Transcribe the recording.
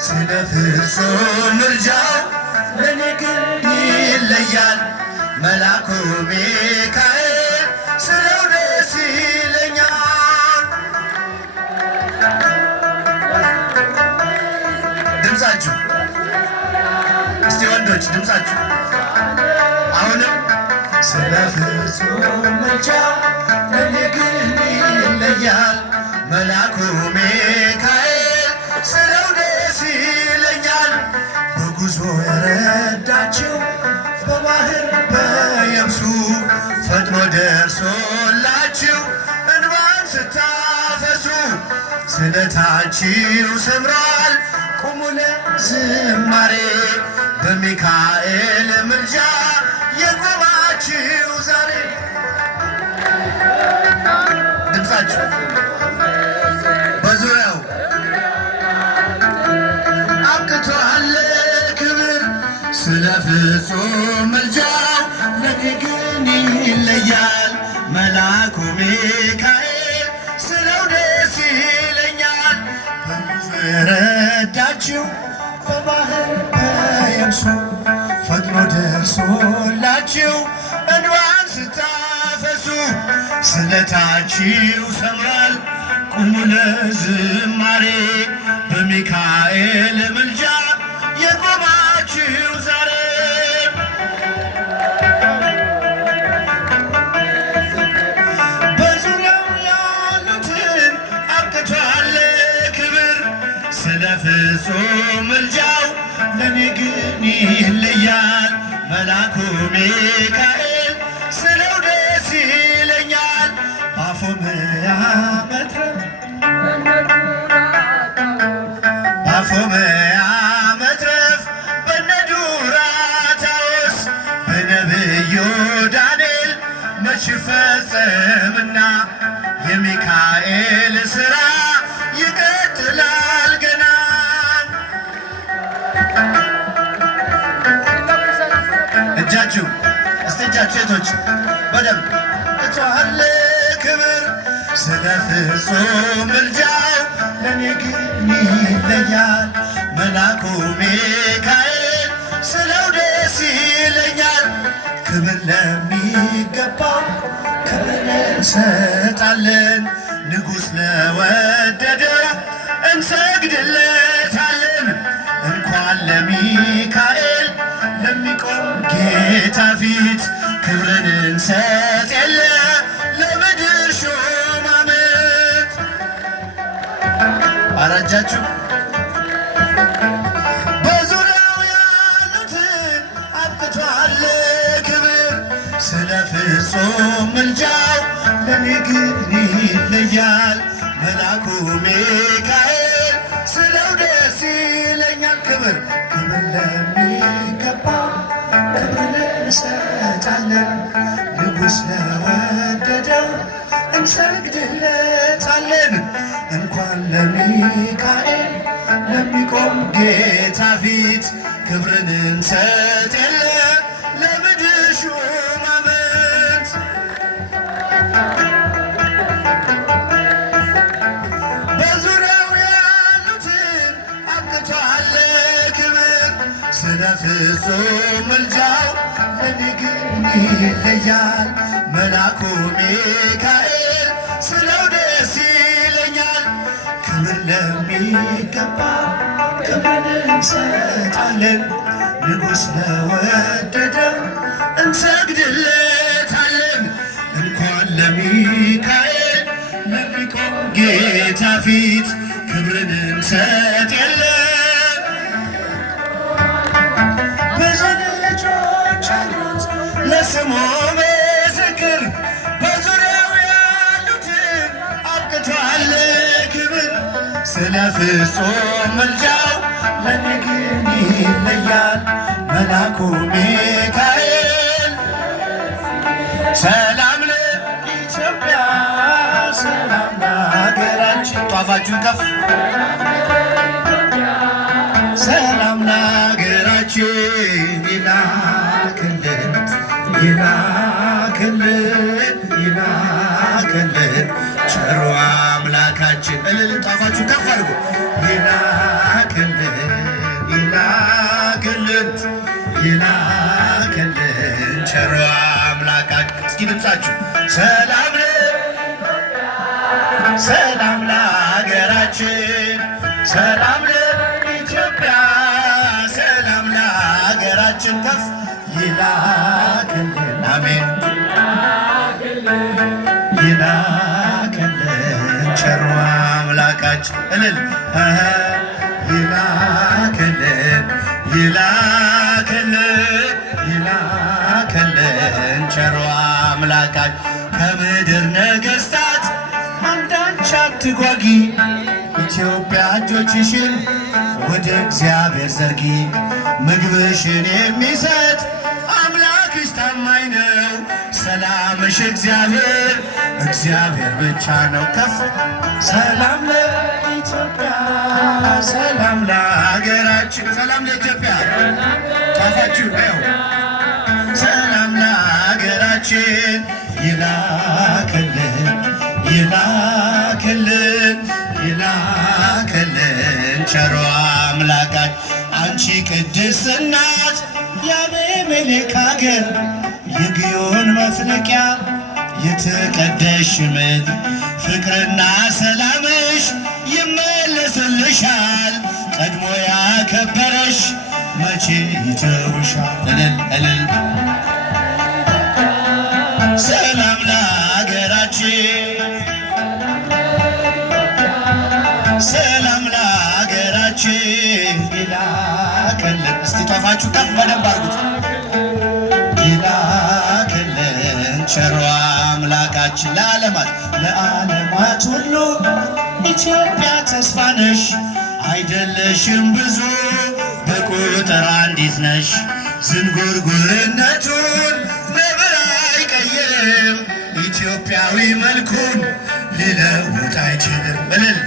ስለ ፍጹም ምልጃው ለኔ ግን ይለያል። መልአኩ ሚካኤል ስለው ደስ ይለኛል። ድምፃችሁ እስቲ ወንዶች ድምፃችሁ አሁንም ስለ ፍጹም ምልጃው ለኔ ግን ይለያል። መልአኩ ሚካኤል ስለው ደስ ይለኛል። በጉዞ የረዳችው በባህር በየብሱ ፈጥኖ ደርሶላችሁ እንባን ስታፈሱ ስለታችሁ ሰምሯል። ቁሙ ለዝማሬ በሚካኤል ምልጃ የቆማችሁ ዛሬ ድምፃችሁ በዙሪያው አብቅቷል ክብር ስለ ፍጹም ምልጃው ለኔ ግን ይለያል። መልአኩ ሚካኤል ስለው ደስ ይለኛል። ረዳችሁ በባህር በየብሱ ፈጥኖ ደርሶላችሁ እንባን ስታፈሱ ስለታችሁ ሰምሯል። ቁሙ ለዝማሬ በሚካኤል ምልጃ የቆማችሁ ዛሬ በዙሪያው ያሉትን አብቅቷል ክብር ስለ ፍጹም ምልጃው ለኔ ግን ይለያል። መልአኩ ሚካኤል ስለው ደስ ይለኛል። ባፎምያ መትረፍ በነዱራታዎስ በነብዩ ዳንኤል መች ፈጸምና የሚካኤል ሥራ ይቀጥላል ገና። እጃችሁ እስቲ እጃችሁ ሴቶች በደንብ እቷለ ክብር ስለ ፍጹም ምልጃው ለኔ ግን ይለያል። መልአኩ ሚካኤል ስለው ደስ ይለኛል። ክብር ለሚገባው ክብር እንሰጣለን። ንጉሥ ለወደደው እንሰግድለታለን። እንኳን ለሚካኤል ለሚቆም ጌታ ፊት ክብርን እንሰጥ የለ ለምድር ሹማምንት። አራጃችሁ በዙሪያው ያሉትን አብቅቷል ክብር ስለ ፍጹም ምልጃው ለኔ ግን ይለያል። መልአኩ ሚካኤል ስለው ደስ ይለኛል። ክብር ለሚገባው ክብርን እንሰጣለን። ንጉሥ ለወደደው እንሰግድለታለን። እንኳን ለሚካኤል ለሚቆም ጌታ ፊት ክብርን እንሰጥ የለ ለምድር ሹማምንት። በዙሪያው ያሉትን አብቅቷል ክብር ስለ ፍጹም ምልጃው ለኔ ግን ይለያል። መልአኩ ሚካኤል ስለው ደስ ይለኛል። ክብር ለሚገባ ክብርን እንሰጣለን። ንጉሥ ለወደደው እንሰግድለታለን። እንኳን ለሚካኤል ለሚቆም ጌታ ፊት ክብርን እንሰጥ የለን። ብዙ ልጆች አሉት ለስሙ ምስክር በዙሪያው ያሉትን አብቅቷል ክብር ስለ ፍጹም ምልጃው ለኔ ግን ይለያል። መልአኩ ሚካኤል ሰላም ለኢትዮጵያ ሰላም ለሀገራችን ጧፋችሁን ከፍ ሰላም ለሀገራችን ይላክልን ይላክልን ይላክልን ቸሩ አምላካችን እልል ጧፋችሁን ከፍ አድርጉ ይላክልን በሉታችሁ ሰላም ሰላም ለሀገራችን፣ ሰላም ለኢትዮጵያ፣ ሰላም ለሀገራችን ከፍ ይላክልን። አሜን ይላክልን ቸሩ አምላካችን እልል ይላክልን ይላክልን ይላክልን ቸሩ አምላካችን ከምድር ነገሥታት አንዳች አትጓጊ፣ ኢትዮጵያ እጆችሽን ወደ እግዚአብሔር ዘርጊ። ምግብሽን የሚሰጥ አምላክሽ ታማኝ ነው። ሰላምሽ እግዚአብሔር እግዚአብሔር ብቻ ነው። ከፍ ሰላም ለኢትዮጵያ፣ ሰላም ለሀገራችን፣ ሰላም ለኢትዮጵያ ጣፋችሁ ነው። ሰላም ለሀገራችን ይላክልን ይላክልን ይላክልን ቸሮ አምላካችን አንቺ ቅድስት እናት የአቤሜሌክ አገር የግዮን መፍለቂያ የተቀደስሽ ምድር ፍቅርና ሰላምሽ ይመለስልሻል። ቀድሞ ያከበረሽ መቼ ይተውሻል። እልል እልል ሰላም ለሀገራችን ሰላም ለሀገራችን ይላክልን። እስቲ ጧፋችሁ ከፍ በደንብ አድርጉት። ይላክልን ቸሩ አምላካችን ለዓለማት ሁሉ ኢትዮጵያ ተስፋ ነሽ። አይደለሽም ብዙ በቁጥር አንዲት ነሽ። ዝንጉርጉርነቱን ነብር አይቀይርም። ኢትዮጵያዊ መልኩን ሊለውጥ አይችልም። እልል